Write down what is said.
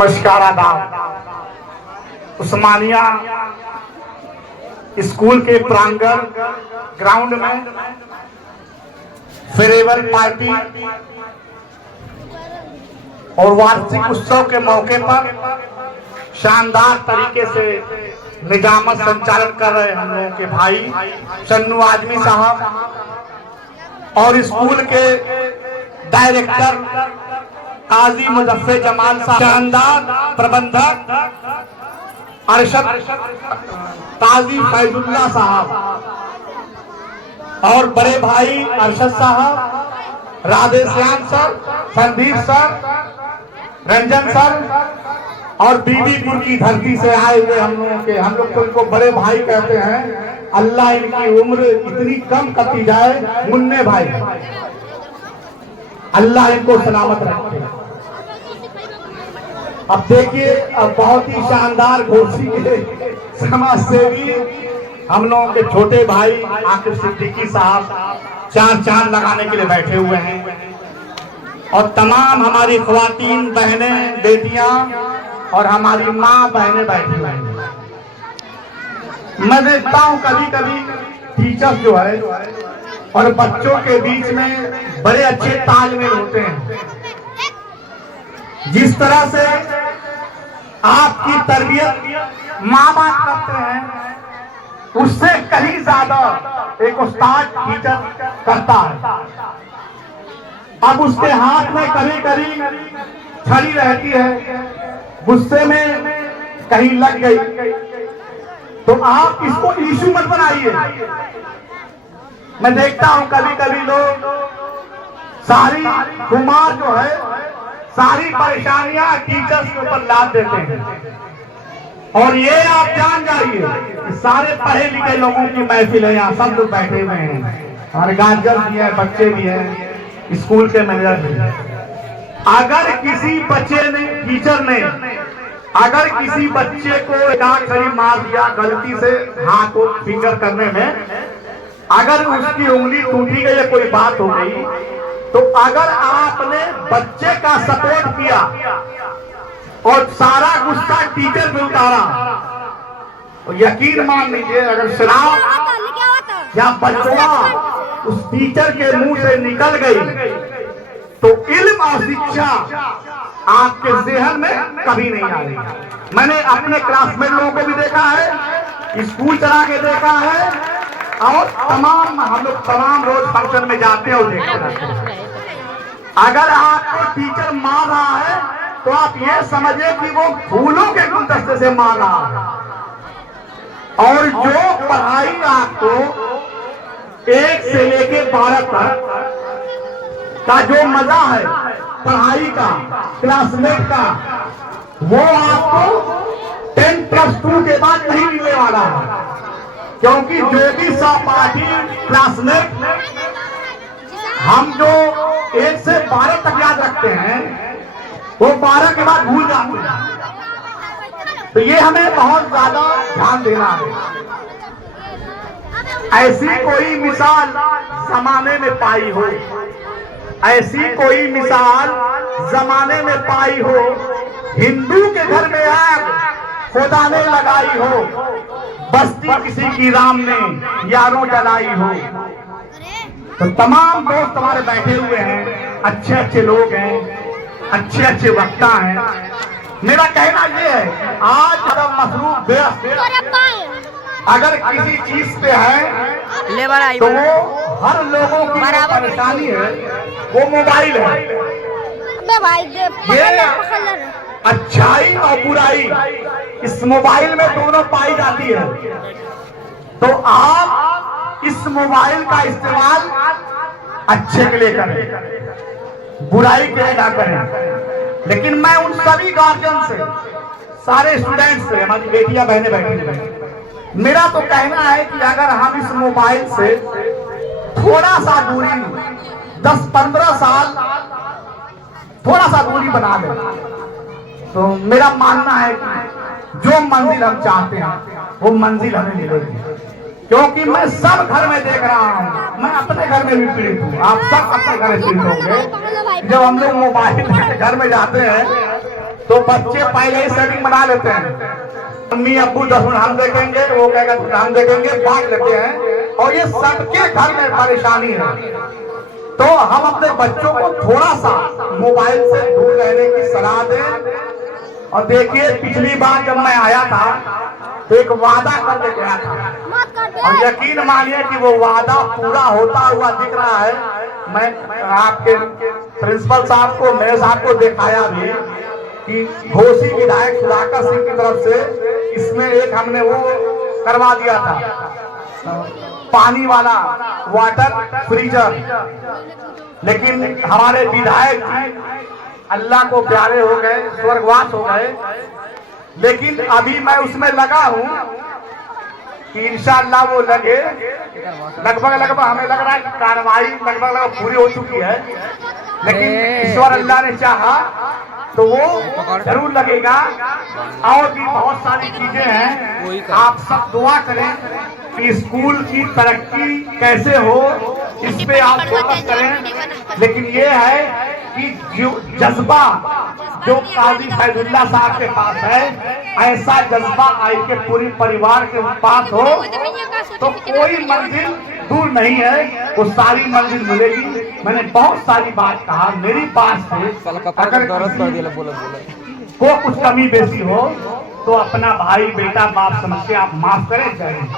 नमस्कार आदाब। उस्मानिया स्कूल के प्रांगण ग्राउंड में फेयरवेल पार्टी और वार्षिक उत्सव के मौके पर शानदार तरीके से निजामत संचालन कर रहे हम लोगों के भाई चन्नू आजमी साहब और स्कूल के डायरेक्टर काजी मुजफ्फर जमाल साहब, शानदार प्रबंधक अरशद काजी फैजुल्ला साहब और बड़े भाई अरशद साहब, Radhe Shyam sir, Sandeep sir, Ranjan sir और बीबीपुर की धरती से आए हुए हम लोग तो इनको बड़े भाई कहते हैं। अल्लाह इनकी उम्र इतनी कम करती जाए। मुन्ने भाई, अल्लाह इनको सलामत रखे। अब देखिए, अब बहुत ही शानदार घोषी के समाज सेवी हम लोगों के छोटे भाई आकिब सिद्दीकी साहब चार चांद लगाने के लिए बैठे हुए हैं और तमाम हमारी ख्वातीन बहनें, बेटियां और हमारी माँ बहनें बैठी हुई हैं। मैं देखता हूँ कभी कभी टीचर्स जो है और बच्चों के बीच में बड़े अच्छे तालमेल होते हैं। जिस तरह से आपकी तरबियत माँ बाप करते हैं, उससे कहीं ज्यादा एक उस्ताद टीचर करता है। अब उसके हाथ में कभी कभी छड़ी रहती है, गुस्से में कहीं लग गई तो आप इसको इशू मत बनाइए। मैं देखता हूं कभी कभी लोग सारी कुमार जो है सारी परेशानियां टीचर्स के ऊपर लाद देते हैं। और ये आप जान जाइए कि सारे पढ़े लिखे लोगों की महफिल है, यहाँ सब लोग बैठे हुए हैं, हमारे गार्जियन भी हैं, बच्चे भी हैं, स्कूल के मैनेजर भी हैं। अगर किसी बच्चे ने, टीचर ने अगर किसी बच्चे को एक खड़ी मार दिया गलती से हाथ को फिंगर करने में, अगर उसकी उंगली टूटी गई या कोई बात हो गई, तो अगर आपने बच्चे का सपोर्ट किया और सारा गुस्सा टीचर पे उतारा, तो यकीन मान लीजिए अगर शराब या बचवा उस टीचर के मुंह से निकल गई तो इल्म और शिक्षा आपके ज़हन में कभी नहीं आएगी। मैंने अपने क्लासमेट लोगों को भी देखा है, स्कूल चला के देखा है और तमाम हम लोग तमाम रोज फंक्शन में जाते हैं और देखते हैं। अगर आपको टीचर मार रहा है तो आप ये समझिए कि वो फूलों के गुलदस्ते से मार रहा है। और जो पढ़ाई आपको 1 से लेके 12 तक का जो मजा है पढ़ाई का, क्लासमेट का, वो आपको 10+2 के बाद नहीं मिलने वाला है। क्योंकि जो भी सहपाठी क्लासमेट हम जो 1 से 12 तक याद रखते हैं, वो 12 के बाद भूल जाते हैं। तो ये हमें बहुत ज्यादा ध्यान देना है। ऐसी कोई मिसाल जमाने में पाई हो, ऐसी कोई मिसाल जमाने में पाई हो, हिंदू के घर में आग खुदा ने लगाई हो, बस्ती किसी की राम ने यारों जलाई हो। तो तमाम दोस्त हमारे बैठे हुए हैं, अच्छे अच्छे लोग हैं, अच्छे अच्छे वक्ता हैं। मेरा कहना ये है, आज मसरूफ व्यस्त अगर किसी चीज पे है तो वो हर लोगों की परेशानी है, वो मोबाइल है। ये अच्छाई और बुराई इस मोबाइल में दोनों पाई जाती है। तो आप इस मोबाइल का इस्तेमाल अच्छे के लिए करें, बुराई के लिए ना करें। लेकिन मैं उन सभी गार्जियन से, सारे स्टूडेंट्स से, हमारी बेटियां बहनें बैठी हैं, मेरा तो कहना है कि अगर हम इस मोबाइल से थोड़ा सा दूरी 10-15 साल थोड़ा सा दूरी बना दें, तो मेरा मानना है कि जो मंजिल हम चाहते हैं वो मंजिल हमें मिलेगी। क्योंकि मैं सब घर में देख रहा हूँ, मैं अपने घर में भी पीड़ित हूँ, आप सब अपने घर में पीड़ित होंगे। जब हम लोग मोबाइल घर में जाते हैं तो बच्चे पहले ही सेटिंग बना लेते हैं, मम्मी अब्बू 10 मिनट हम देखेंगे, वो कहेगा हम देखेंगे, बांट लेते हैं और ये सबके घर में परेशानी है। तो हम अपने बच्चों को थोड़ा सा मोबाइल से दूर रहने की सलाह दें। और देखिए पिछली बार जब मैं आया था तो एक वादा करके गया था और यकीन मानिए कि वो वादा पूरा होता हुआ दिख रहा है। मैं आपके प्रिंसिपल साहब को, मेयर साहब को दिखाया भी कि घोसी विधायक सुधाकर सिंह की तरफ से इसमें एक हमने वो करवा दिया था, पानी वाला वाटर फ्रीजर। लेकिन हमारे विधायक अल्लाह को प्यारे हो गए, स्वर्गवास हो गए। लेकिन अभी मैं उसमें लगा हूं कि इंशाअल्लाह वो लगे, लगभग हमें लग रहा है कि कार्रवाई लगभग पूरी हो चुकी है। लेकिन ईश्वर अल्लाह ने चाहा तो वो जरूर लगेगा। और भी बहुत सारी चीजें हैं, आप सब दुआ करें कि स्कूल की तरक्की कैसे हो, इस पे आप फोकस करें। लेकिन ये है कि जो जज्बा जो काजी फैजुल्लाह साहब के पास है, ऐसा जज्बा आपके पूरी परिवार के पास हो तो कोई मंजिल दूर नहीं है, वो सारी मंजिल मिलेगी। मैंने बहुत सारी बात कहा, मेरी बात से अगर को कुछ कमी बेसी हो तो अपना भाई बेटा बाप समझ के आप माफ करें। जय हिंद।